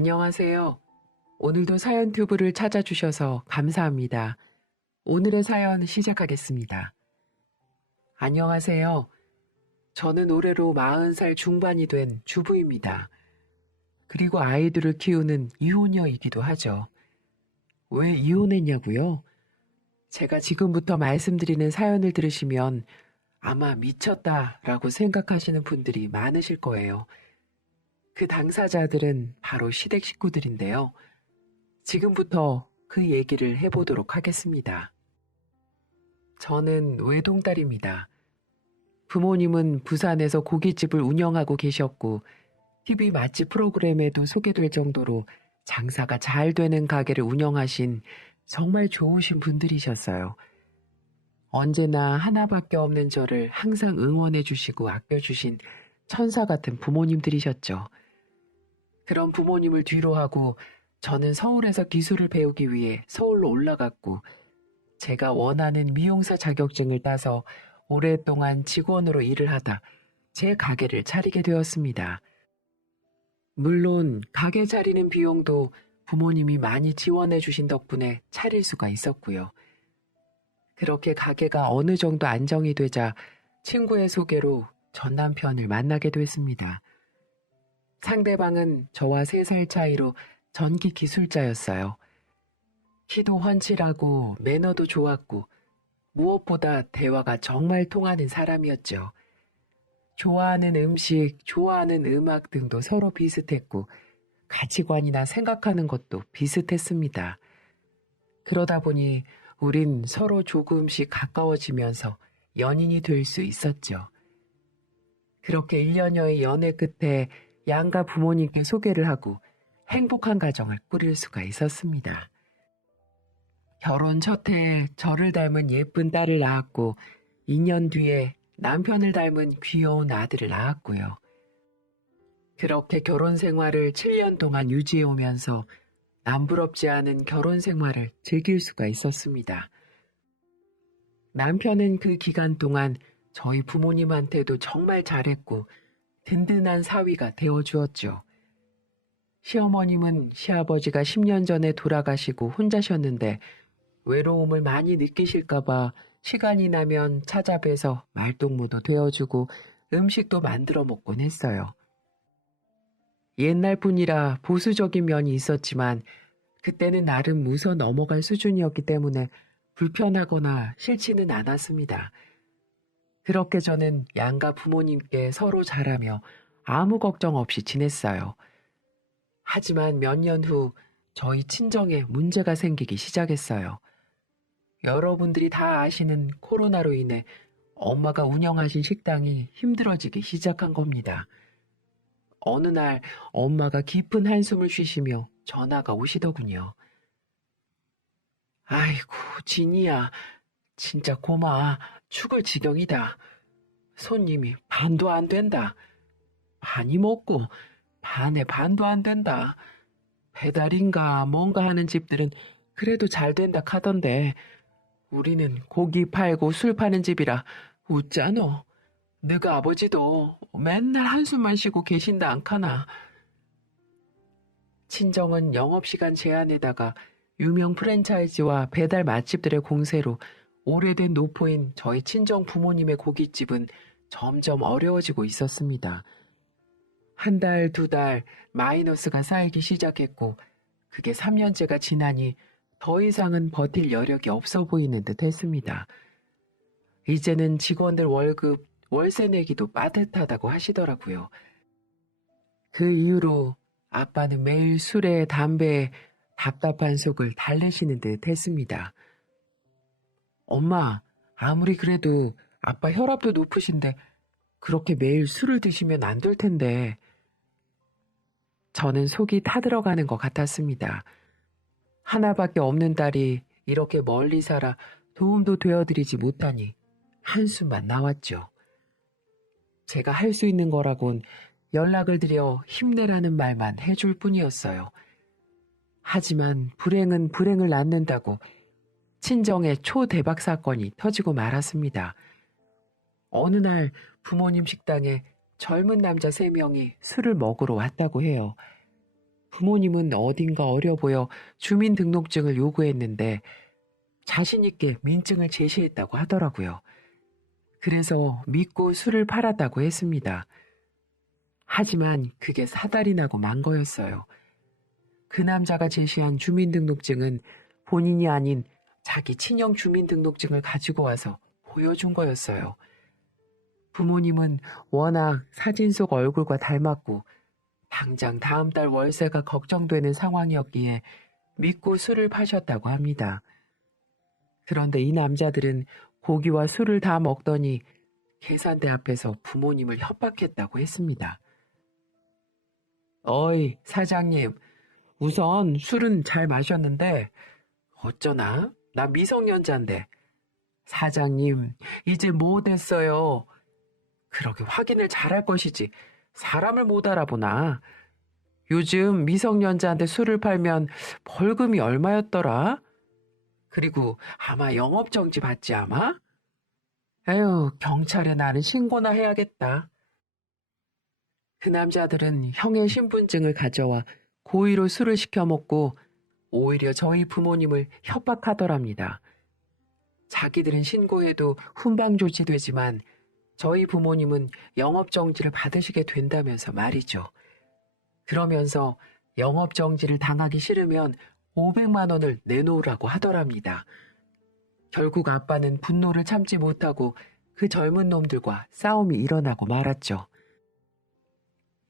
안녕하세요. 오늘도 사연 튜브를 찾아주셔서 감사합니다. 오늘의 사연 시작하겠습니다. 안녕하세요. 저는 올해로 40살 중반이 된 주부입니다. 그리고 아이들을 키우는 이혼녀이기도 하죠. 왜 이혼했냐고요? 제가 지금부터 말씀드리는 사연을 들으시면 아마 미쳤다라고 생각하시는 분들이 많으실 거예요. 그 당사자들은 바로 시댁 식구들인데요. 지금부터 그 얘기를 해보도록 하겠습니다. 저는 외동딸입니다. 부모님은 부산에서 고깃집을 운영하고 계셨고 TV 맛집 프로그램에도 소개될 정도로 장사가 잘 되는 가게를 운영하신 정말 좋으신 분들이셨어요. 언제나 하나밖에 없는 저를 항상 응원해 주시고 아껴주신 천사 같은 부모님들이셨죠. 그런 부모님을 뒤로 하고 저는 서울에서 기술을 배우기 위해 서울로 올라갔고 제가 원하는 미용사 자격증을 따서 오랫동안 직원으로 일을 하다 제 가게를 차리게 되었습니다. 물론 가게 차리는 비용도 부모님이 많이 지원해 주신 덕분에 차릴 수가 있었고요. 그렇게 가게가 어느 정도 안정이 되자 친구의 소개로 전 남편을 만나게 됐습니다. 상대방은 저와 3살 차이로 전기 기술자였어요. 키도 훤칠하고 매너도 좋았고 무엇보다 대화가 정말 통하는 사람이었죠. 좋아하는 음식, 좋아하는 음악 등도 서로 비슷했고 가치관이나 생각하는 것도 비슷했습니다. 그러다 보니 우린 서로 조금씩 가까워지면서 연인이 될 수 있었죠. 그렇게 1년여의 연애 끝에 양가 부모님께 소개를 하고 행복한 가정을 꾸릴 수가 있었습니다. 결혼 첫 해에 저를 닮은 예쁜 딸을 낳았고 2년 뒤에 남편을 닮은 귀여운 아들을 낳았고요. 그렇게 결혼 생활을 7년 동안 유지해 오면서 남부럽지 않은 결혼 생활을 즐길 수가 있었습니다. 남편은 그 기간 동안 저희 부모님한테도 정말 잘했고 든든한 사위가 되어주었죠. 시어머님은 시아버지가 10년 전에 돌아가시고 혼자셨는데 외로움을 많이 느끼실까봐 시간이 나면 찾아뵈서 말동무도 되어주고 음식도 만들어 먹곤 했어요. 옛날 분이라 보수적인 면이 있었지만 그때는 나름 웃어 넘어갈 수준이었기 때문에 불편하거나 싫지는 않았습니다. 그렇게 저는 양가 부모님께 서로 잘하며 아무 걱정 없이 지냈어요. 하지만 몇 년 후 저희 친정에 문제가 생기기 시작했어요. 여러분들이 다 아시는 코로나로 인해 엄마가 운영하신 식당이 힘들어지기 시작한 겁니다. 어느 날 엄마가 깊은 한숨을 쉬시며 전화가 오시더군요. 아이고, 진이야. 진짜 고마워. 죽을 지경이다. 손님이 반도 안 된다. 반이 먹고 반에 반도 안 된다. 배달인가 뭔가 하는 집들은 그래도 잘 된다 카던데 우리는 고기 팔고 술 파는 집이라 웃자노. 너가 아버지도 맨날 한숨만 쉬고 계신다 않카나. 친정은 영업시간 제한에다가 유명 프랜차이즈와 배달 맛집들의 공세로 오래된 노포인 저희 친정 부모님의 고깃집은 점점 어려워지고 있었습니다. 한 달, 2달 마이너스가 쌓이기 시작했고 그게 3년째가 지나니 더 이상은 버틸 여력이 없어 보이는 듯 했습니다. 이제는 직원들 월급, 월세 내기도 빠듯하다고 하시더라고요. 그 이후로 아빠는 매일 술에 담배에 답답한 속을 달래시는 듯 했습니다. 엄마, 아무리 그래도 아빠 혈압도 높으신데 그렇게 매일 술을 드시면 안 될 텐데. 저는 속이 타들어가는 것 같았습니다. 하나밖에 없는 딸이 이렇게 멀리 살아 도움도 되어드리지 못하니 한숨만 나왔죠. 제가 할 수 있는 거라곤 연락을 드려 힘내라는 말만 해줄 뿐이었어요. 하지만 불행은 불행을 낳는다고 친정의 초대박 사건이 터지고 말았습니다. 어느 날 부모님 식당에 젊은 남자 3명이 술을 먹으러 왔다고 해요. 부모님은 어딘가 어려 보여 주민등록증을 요구했는데 자신 있게 민증을 제시했다고 하더라고요. 그래서 믿고 술을 팔았다고 했습니다. 하지만 그게 사달이 나고 만 거였어요. 그 남자가 제시한 주민등록증은 본인이 아닌 자기 친형 주민등록증을 가지고 와서 보여준 거였어요. 부모님은 워낙 사진 속 얼굴과 닮았고 당장 다음 달 월세가 걱정되는 상황이었기에 믿고 술을 파셨다고 합니다. 그런데 이 남자들은 고기와 술을 다 먹더니 계산대 앞에서 부모님을 협박했다고 했습니다. 어이, 사장님, 우선 술은 잘 마셨는데 어쩌나? 나 미성년자인데. 사장님, 이제 뭐 됐어요? 그러게 확인을 잘할 것이지. 사람을 못 알아보나? 요즘 미성년자한테 술을 팔면 벌금이 얼마였더라? 그리고 아마 영업정지 받지 아마? 에휴, 경찰에 나는 신고나 해야겠다. 그 남자들은 형의 신분증을 가져와 고의로 술을 시켜 먹고 오히려 저희 부모님을 협박하더랍니다. 자기들은 신고해도 훈방 조치되지만 저희 부모님은 영업정지를 받으시게 된다면서 말이죠. 그러면서 영업정지를 당하기 싫으면 500만 원을 내놓으라고 하더랍니다. 결국 아빠는 분노를 참지 못하고 그 젊은 놈들과 싸움이 일어나고 말았죠.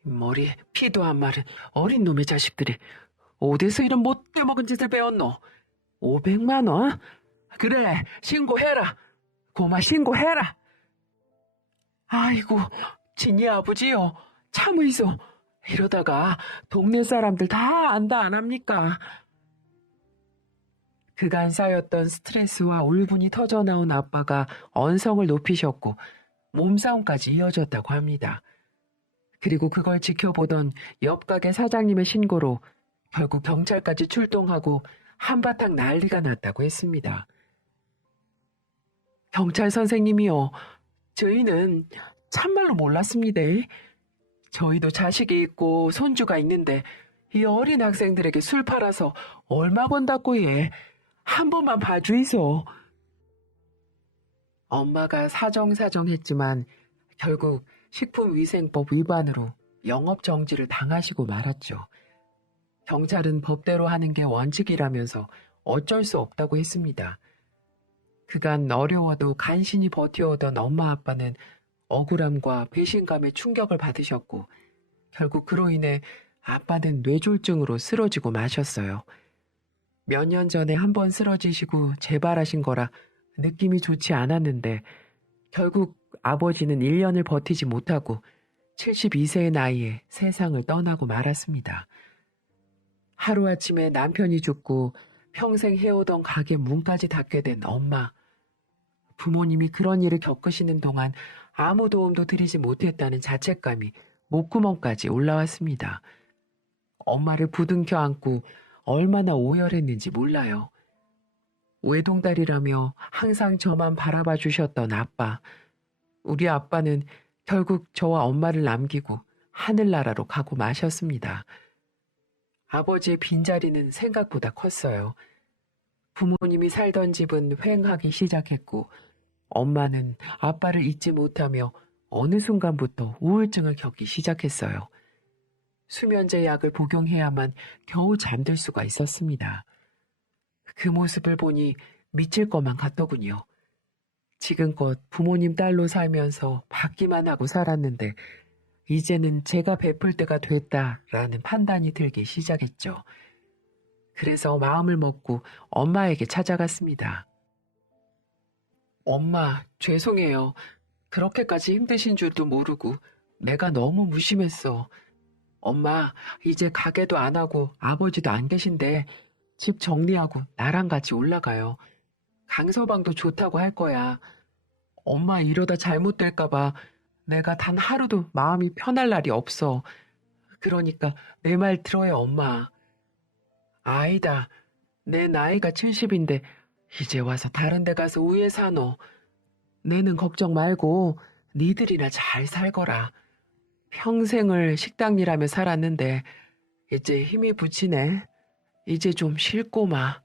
머리에 피도 안 마른 어린 놈의 자식들이 어디서 이런 못돼 먹은 짓을 배웠노? 500만 원? 그래, 신고해라. 고마 신고해라. 아이고, 진이 아버지요. 참으이소. 이러다가 동네 사람들 다 안다 안 합니까? 그간 쌓였던 스트레스와 울분이 터져나온 아빠가 언성을 높이셨고 몸싸움까지 이어졌다고 합니다. 그리고 그걸 지켜보던 옆 가게 사장님의 신고로 결국 경찰까지 출동하고 한바탕 난리가 났다고 했습니다. 경찰 선생님이요. 저희는 참말로 몰랐습니다. 저희도 자식이 있고 손주가 있는데 이 어린 학생들에게 술 팔아서 얼마 번다고 해. 한 번만 봐주이소. 엄마가 사정사정했지만 결국 식품위생법 위반으로 영업정지를 당하시고 말았죠. 경찰은 법대로 하는 게 원칙이라면서 어쩔 수 없다고 했습니다. 그간 어려워도 간신히 버텨오던 엄마 아빠는 억울함과 배신감에 충격을 받으셨고 결국 그로 인해 아빠는 뇌졸중으로 쓰러지고 마셨어요. 몇 년 전에 한 번 쓰러지시고 재발하신 거라 느낌이 좋지 않았는데 결국 아버지는 1년을 버티지 못하고 72세의 나이에 세상을 떠나고 말았습니다. 하루아침에 남편이 죽고 평생 해오던 가게 문까지 닫게 된 엄마. 부모님이 그런 일을 겪으시는 동안 아무 도움도 드리지 못했다는 자책감이 목구멍까지 올라왔습니다. 엄마를 부둥켜 안고 얼마나 오열했는지 몰라요. 외동딸이라며 항상 저만 바라봐 주셨던 아빠. 우리 아빠는 결국 저와 엄마를 남기고 하늘나라로 가고 마셨습니다. 아버지의 빈자리는 생각보다 컸어요. 부모님이 살던 집은 휑하기 시작했고 엄마는 아빠를 잊지 못하며 어느 순간부터 우울증을 겪기 시작했어요. 수면제 약을 복용해야만 겨우 잠들 수가 있었습니다. 그 모습을 보니 미칠 것만 같더군요. 지금껏 부모님 딸로 살면서 받기만 하고 살았는데 이제는 제가 베풀 때가 됐다라는 판단이 들기 시작했죠. 그래서 마음을 먹고 엄마에게 찾아갔습니다. 엄마, 죄송해요. 그렇게까지 힘드신 줄도 모르고 내가 너무 무심했어. 엄마, 이제 가게도 안 하고 아버지도 안 계신데 집 정리하고 나랑 같이 올라가요. 강서방도 좋다고 할 거야. 엄마 이러다 잘못될까봐 내가 단 하루도 마음이 편할 날이 없어. 그러니까 내 말 들어요, 엄마. 아이다. 내 나이가 70인데 이제 와서 다른 데 가서 우에 사노. 내는 걱정 말고 니들이나 잘 살거라. 평생을 식당 일하며 살았는데 이제 힘이 붙이네. 이제 좀 쉴꼬마.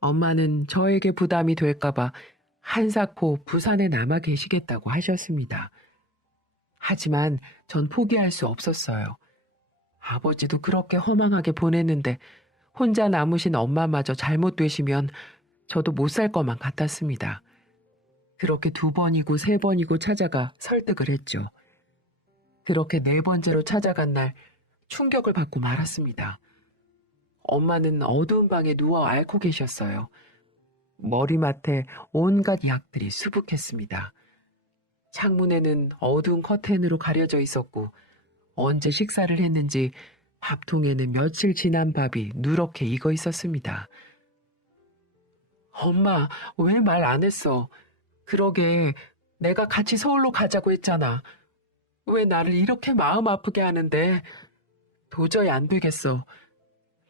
엄마는 저에게 부담이 될까봐 한사코 부산에 남아 계시겠다고 하셨습니다. 하지만 전 포기할 수 없었어요. 아버지도 그렇게 허망하게 보냈는데 혼자 남으신 엄마마저 잘못되시면 저도 못 살 것만 같았습니다. 그렇게 2번이고 3번이고 찾아가 설득을 했죠. 그렇게 4번째로 찾아간 날 충격을 받고 말았습니다. 엄마는 어두운 방에 누워 앓고 계셨어요. 머리맡에 온갖 약들이 수북했습니다. 창문에는 어두운 커튼으로 가려져 있었고 언제 식사를 했는지 밥통에는 며칠 지난 밥이 누렇게 익어 있었습니다. 엄마, 왜 말 안 했어? 그러게, 내가 같이 서울로 가자고 했잖아. 왜 나를 이렇게 마음 아프게 하는데? 도저히 안 되겠어.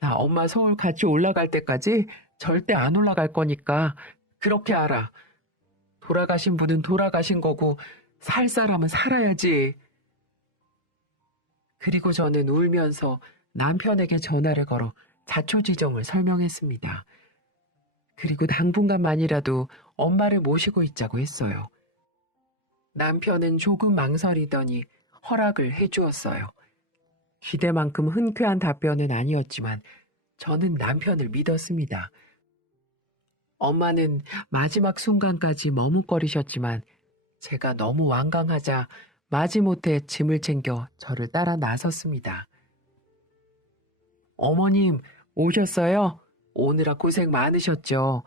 나 엄마 서울 같이 올라갈 때까지 절대 안 올라갈 거니까 그렇게 알아. 돌아가신 분은 돌아가신 거고 살 사람은 살아야지. 그리고 저는 울면서 남편에게 전화를 걸어 자초지종을 설명했습니다. 그리고 당분간만이라도 엄마를 모시고 있자고 했어요. 남편은 조금 망설이더니 허락을 해주었어요. 기대만큼 흔쾌한 답변은 아니었지만 저는 남편을 믿었습니다. 엄마는 마지막 순간까지 머뭇거리셨지만 제가 너무 완강하자 마지못해 짐을 챙겨 저를 따라 나섰습니다. 어머님, 오셨어요? 오느라 고생 많으셨죠?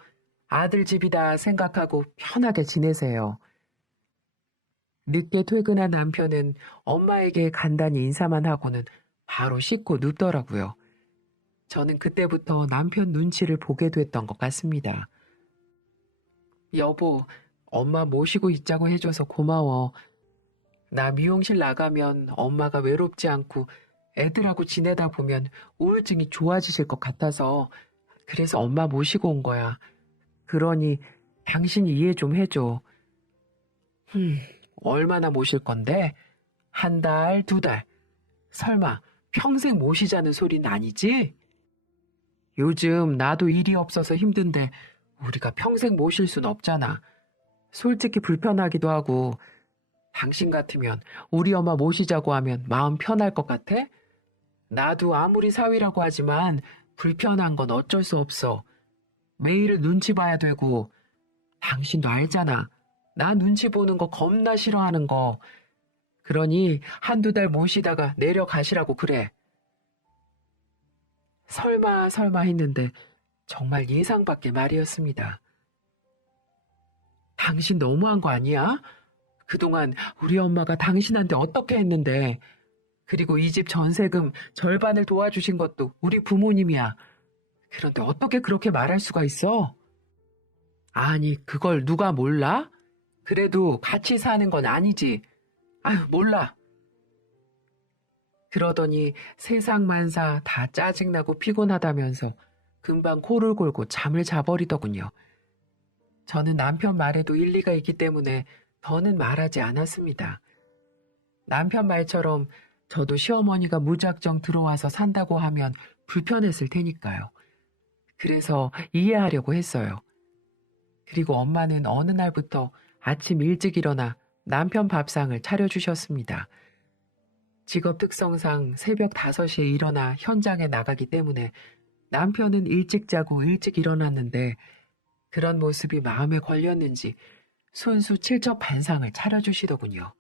아들 집이다 생각하고 편하게 지내세요. 늦게 퇴근한 남편은 엄마에게 간단히 인사만 하고는 바로 씻고 눕더라고요. 저는 그때부터 남편 눈치를 보게 됐던 것 같습니다. 여보, 엄마 모시고 있자고 해줘서 고마워. 나 미용실 나가면 엄마가 외롭지 않고 애들하고 지내다 보면 우울증이 좋아지실 것 같아서 그래서 엄마 모시고 온 거야. 그러니 당신이 이해 좀 해줘. 얼마나 모실 건데? 1달, 2달. 설마 평생 모시자는 소리는 아니지? 요즘 나도 일이 없어서 힘든데 우리가 평생 모실 순 없잖아. 솔직히 불편하기도 하고 당신 같으면 우리 엄마 모시자고 하면 마음 편할 것 같아? 나도 아무리 사위라고 하지만 불편한 건 어쩔 수 없어. 매일을 눈치 봐야 되고 당신도 알잖아. 나 눈치 보는 거 겁나 싫어하는 거. 그러니 1~2달 모시다가 내려가시라고 그래. 설마 했는데 정말 예상 밖의 말이었습니다. 당신 너무한 거 아니야? 그동안 우리 엄마가 당신한테 어떻게 했는데, 그리고 이 집 전세금 절반을 도와주신 것도 우리 부모님이야. 그런데 어떻게 그렇게 말할 수가 있어? 아니, 그걸 누가 몰라? 그래도 같이 사는 건 아니지. 아유, 몰라. 그러더니 세상만사 다 짜증나고 피곤하다면서 금방 코를 골고 잠을 자버리더군요. 저는 남편 말에도 일리가 있기 때문에 더는 말하지 않았습니다. 남편 말처럼 저도 시어머니가 무작정 들어와서 산다고 하면 불편했을 테니까요. 그래서 이해하려고 했어요. 그리고 엄마는 어느 날부터 아침 일찍 일어나 남편 밥상을 차려주셨습니다. 직업 특성상 새벽 5시에 일어나 현장에 나가기 때문에 남편은 일찍 자고 일찍 일어났는데 그런 모습이 마음에 걸렸는지 손수 칠첩반상을 차려주시더군요.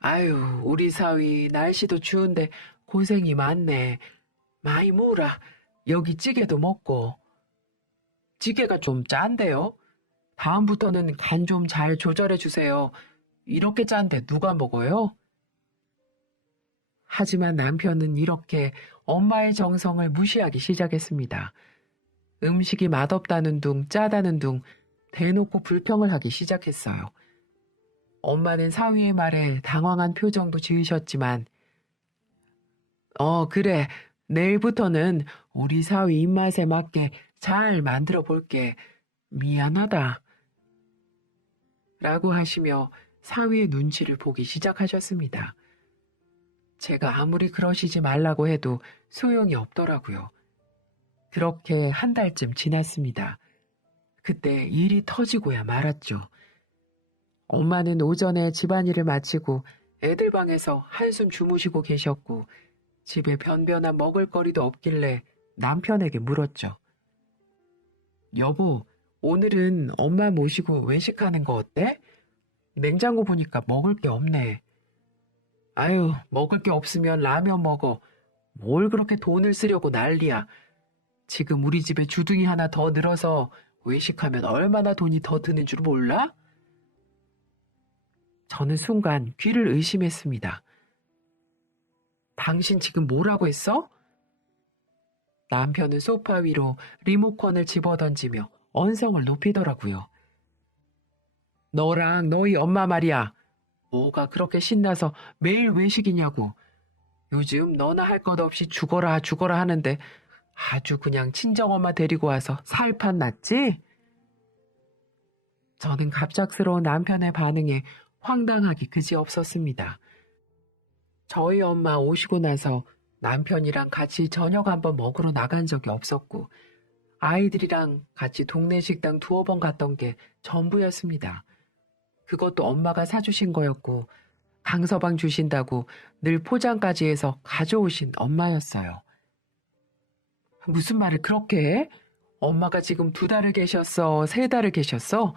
아유, 우리 사위 날씨도 추운데 고생이 많네. 많이 먹으라. 여기 찌개도 먹고. 찌개가 좀 짠데요? 다음부터는 간 좀 잘 조절해 주세요. 이렇게 짠데 누가 먹어요? 하지만 남편은 이렇게 엄마의 정성을 무시하기 시작했습니다. 음식이 맛없다는 둥 짜다는 둥 대놓고 불평을 하기 시작했어요. 엄마는 사위의 말에 당황한 표정도 지으셨지만 그래. 내일부터는 우리 사위 입맛에 맞게 잘 만들어 볼게. 미안하다. 라고 하시며 사위의 눈치를 보기 시작하셨습니다. 제가 아무리 그러시지 말라고 해도 소용이 없더라고요. 그렇게 한 달쯤 지났습니다. 그때 일이 터지고야 말았죠. 엄마는 오전에 집안일을 마치고 애들 방에서 한숨 주무시고 계셨고 집에 변변한 먹을거리도 없길래 남편에게 물었죠. 여보, 오늘은 엄마 모시고 외식하는 거 어때? 냉장고 보니까 먹을 게 없네. 아유, 먹을 게 없으면 라면 먹어. 뭘 그렇게 돈을 쓰려고 난리야. 지금 우리 집에 주둥이 하나 더 늘어서 외식하면 얼마나 돈이 더 드는 줄 몰라? 저는 순간 귀를 의심했습니다. 당신 지금 뭐라고 했어? 남편은 소파 위로 리모컨을 집어던지며 언성을 높이더라고요. 너랑 너희 엄마 말이야. 뭐가 그렇게 신나서 매일 외식이냐고. 요즘 너나 할 것 없이 죽어라 죽어라 하는데 아주 그냥 친정엄마 데리고 와서 살판 났지? 저는 갑작스러운 남편의 반응에 황당하기 그지없었습니다. 저희 엄마 오시고 나서 남편이랑 같이 저녁 한번 먹으러 나간 적이 없었고 아이들이랑 같이 동네 식당 두어 번 갔던 게 전부였습니다. 그것도 엄마가 사주신 거였고 강서방 주신다고 늘 포장까지 해서 가져오신 엄마였어요. 무슨 말을 그렇게 해? 엄마가 지금 2달을 계셨어? 3달을 계셨어?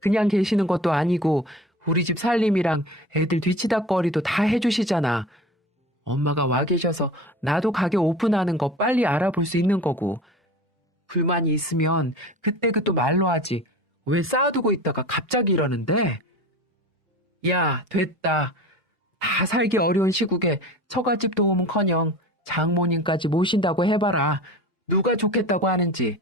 그냥 계시는 것도 아니고 우리 집 살림이랑 애들 뒤치다꺼리도 다 해주시잖아. 엄마가 와 계셔서 나도 가게 오픈하는 거 빨리 알아볼 수 있는 거고. 불만이 있으면 그때 또 말로 하지. 왜 쌓아두고 있다가 갑자기 이러는데? 야, 됐다. 다 살기 어려운 시국에 처갓집 도움은커녕 장모님까지 모신다고 해봐라. 누가 좋겠다고 하는지.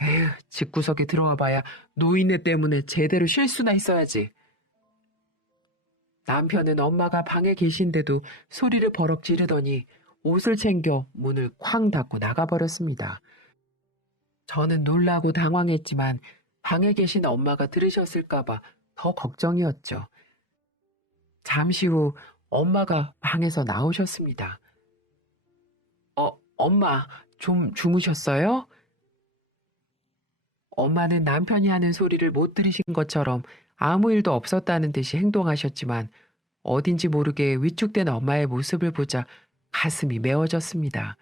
에휴, 집구석에 들어와 봐야 노인네 때문에 제대로 쉴 수나 있어야지. 남편은 엄마가 방에 계신데도 소리를 버럭 지르더니 옷을 챙겨 문을 쾅 닫고 나가버렸습니다. 저는 놀라고 당황했지만 방에 계신 엄마가 들으셨을까봐 더 걱정이었죠. 잠시 후 엄마가 방에서 나오셨습니다. 엄마, 좀 주무셨어요? 엄마는 남편이 하는 소리를 못 들으신 것처럼 아무 일도 없었다는 듯이 행동하셨지만 어딘지 모르게 위축된 엄마의 모습을 보자 가슴이 메워졌습니다.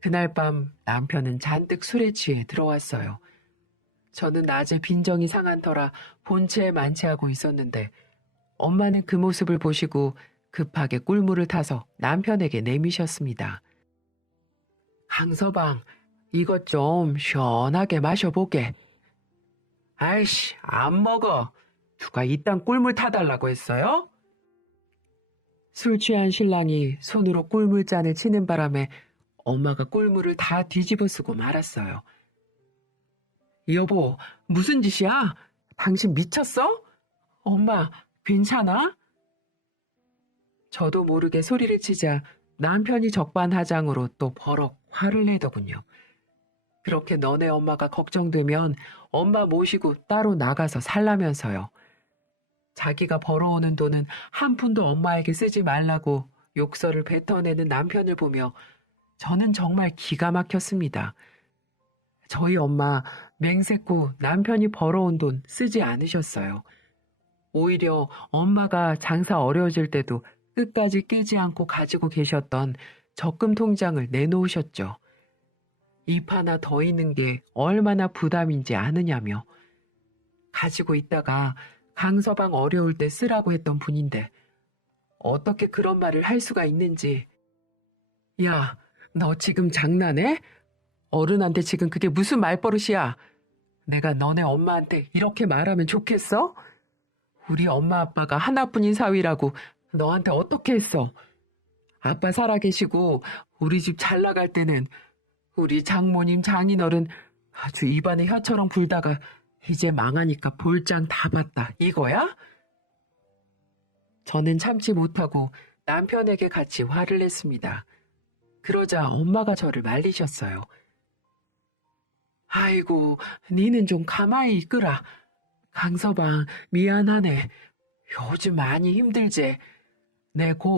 그날 밤 남편은 잔뜩 술에 취해 들어왔어요. 저는 낮에 빈정이 상한 터라 본체에 만취하고 있었는데 엄마는 그 모습을 보시고 급하게 꿀물을 타서 남편에게 내미셨습니다. 강서방, 이것 좀 시원하게 마셔보게. 아이씨, 안 먹어. 누가 이딴 꿀물 타달라고 했어요? 술 취한 신랑이 손으로 꿀물잔을 치는 바람에 엄마가 꿀물을 다 뒤집어 쓰고 말았어요. 여보, 무슨 짓이야? 당신 미쳤어? 엄마, 괜찮아? 저도 모르게 소리를 치자 남편이 적반하장으로 또 버럭 화를 내더군요. 그렇게 너네 엄마가 걱정되면 엄마 모시고 따로 나가서 살라면서요. 자기가 벌어오는 돈은 한 푼도 엄마에게 쓰지 말라고 욕설을 뱉어내는 남편을 보며 저는 정말 기가 막혔습니다. 저희 엄마 맹세코 남편이 벌어온 돈 쓰지 않으셨어요. 오히려 엄마가 장사 어려워질 때도 끝까지 깨지 않고 가지고 계셨던 적금 통장을 내놓으셨죠. 잎 하나 더 있는 게 얼마나 부담인지 아느냐며. 가지고 있다가 강서방 어려울 때 쓰라고 했던 분인데 어떻게 그런 말을 할 수가 있는지. 야, 너 지금 장난해? 어른한테 지금 그게 무슨 말버릇이야? 내가 너네 엄마한테 이렇게 말하면 좋겠어? 우리 엄마 아빠가 하나뿐인 사위라고 너한테 어떻게 했어? 아빠 살아계시고 우리 집 잘 나갈 때는 우리 장모님 장인어른 아주 입안에 혀처럼 불다가 이제 망하니까 볼장 다 봤다 이거야? 저는 참지 못하고 남편에게 같이 화를 냈습니다. 그러자 엄마가 저를 말리셨어요. 아이고, 니는 좀 가만히 있거라. 강서방, 미안하네. 요즘 많이 힘들지? 내 고